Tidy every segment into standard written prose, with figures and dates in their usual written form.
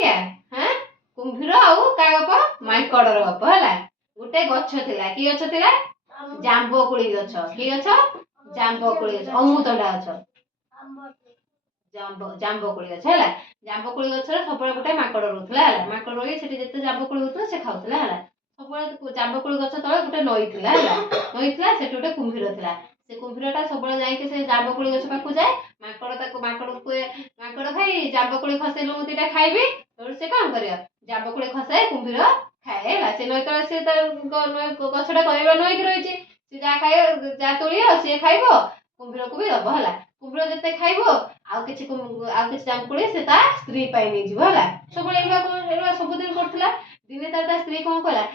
हाँ कुंभीर आउ का गप माकड़र गप है गोटे गछ थिला कि गछ थिला जांबकोली गछ कि गछ जांबकोली गछ अमृतंडा गछ जांबकोली गछ है जांबकोली गछ सब गोटे माकड़ रोला है माकड़ रही से जिते जांबकोली होता से खाऊला है सब जांबकोली गछ तले गोटे नई थिला नई थिला से गोटे कुंभीर थिला से कुंभीरटा सब जाइके से जांबकोली गछ पाखु जाए माकड़ खाई जांबकोली खसेलु मु दिटा खाइबी से कौन कर जांबकोली खसाए कुंभीर खाए है से नई तले से गछटा कहवा नईक रही सी जहाँ खाए जहाँ तोड़ सी खाइब कुंभीर को भी दब है कुंभीर जिते खाइब आउ कि जांबकोली से स्त्री पाई नहीं जीव है सब सबुदिन करथिला दिने तार स्त्री कौन कहला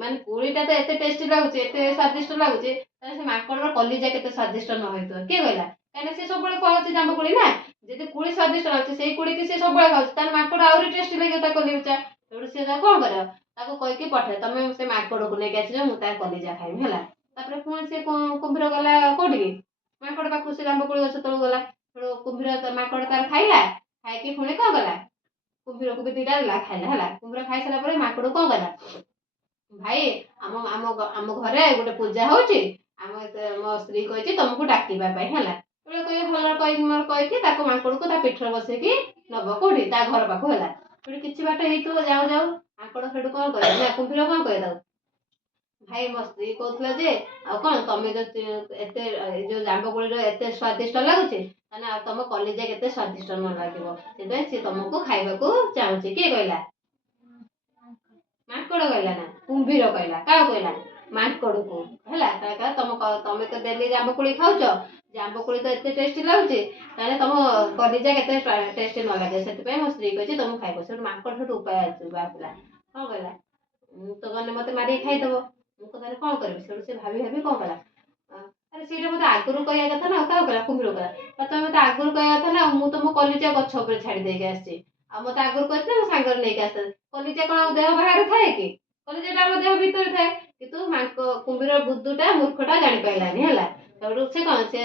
माने कोळीटा तो एते टेस्टी लागुचे एते स्वादिष्ट लागुचे से माकड़र कलिजा केते स्वादिष्ट न होइतो के कहला काने से सब खाऊचे जांबकोली ना जदि कोड़ी स्वादिष्ट लाଗୁଛି ସେଇ କୋड़ी की से सब खाऊছে तार माकड़ आउरी टेस्टी लागे ता कलिजा तेडु से कौन कर ताको कहि के पठे तमे से माकड़ को लेके आसी मु तार कलिजा खाइबी हैला तापर पुणी से कुंभीर गला कोठी माकड़ पाखु से जांबकोली गछ तळ गला कुंभीर माकड़ तार खाइला खाइ के पुणी कौन गला कुंभीर को भी दीटा देला खाइला हैला कुंभीर खाइ सारा परे माकड़ कौन गला भाई आम आम आम घरे गोटे पूजा होची आम मो स्त्री कही तुमको डाकवा है कही माकड़ को पिठर बसैकी नब कौटी ता घर पाखु है कि बाट हो जाऊ जाऊ माकड़ से कौन कह कुंभीर कौन कह भाई मो स्त्री कहला जे कौन तुम जो जांबकोली एत स्वादिष्ट लगुच तुम कलिजा के स्वादिष्ट न लगे सी तुमको खाइबा चाहूँ किए कहला माकड़ कहला ना कुंभीर कहला क्या कहला माकड़ को है तुम तो डेली जांबकोली खाऊच जांबकोली तो एत टेस्टी लगुच तुम कलिजा के टेस्टी न लगे से मो स्त्री कही तुम खाइब से माकड़ से उपाय आसला कौन कहला तो गने मत मारिक खाईदेव मुझे कौन करी से भाभी भाभी कौन कला अरे सीटा मत आगुरी कह कथा ना क्या कहला कुंभीर कहला तुम मत आगुरी कह कथा ना मुझे तुम कलिजा गछ उपर छाड़ी देके आसी मत आगुरी कहते मो सांगर नहीं आस कलिजा कौन देह बाहर थाए कि कलिजाटा आम देह भितर थाए कि कुंभीर बुद्धुटा मूर्खटा जापारानी है से कौन से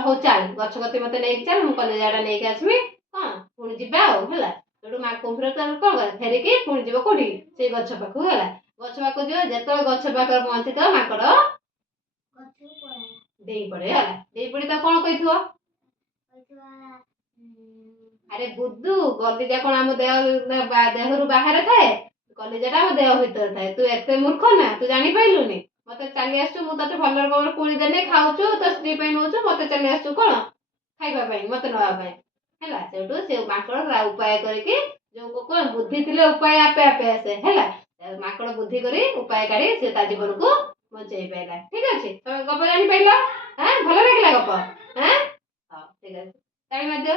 हूँ चल गछ कति मत नहीं चल मुझे कलिजाटा नहीं आसमी कौन पुणी जा है कुंभीर कौन कर फेरिकी पुणी जीव कौटी से गछ पाखु है गछ पाखु जीव जो गछ पाखे पहुंची तो माकड़ दे पड़े है दे पड़ी तो कौन कही अरे बुद्धू कलिजा कौन आम देहरु बाहर थाए कलिजाटा आम देह भीतर थाए तू एत मूर्ख ना तू जानी पाइलुनी मत चली आसु मुझे भल कौन पुणी देने खाऊचु तो स्त्री नौचु मत चली आसु कौन खाइबा मत नापी है से माकड़ उपाय करके जो कौन बुद्धि थे उपाय आपे आपे आसे है माकड़ बुद्धि करी उपाय काढ़ी से जीवन को बचे पाला ठीक अच्छे तुम गप जानी पाइल हाँ भल लगे गप हाँ ठीक है ताली मार दियो।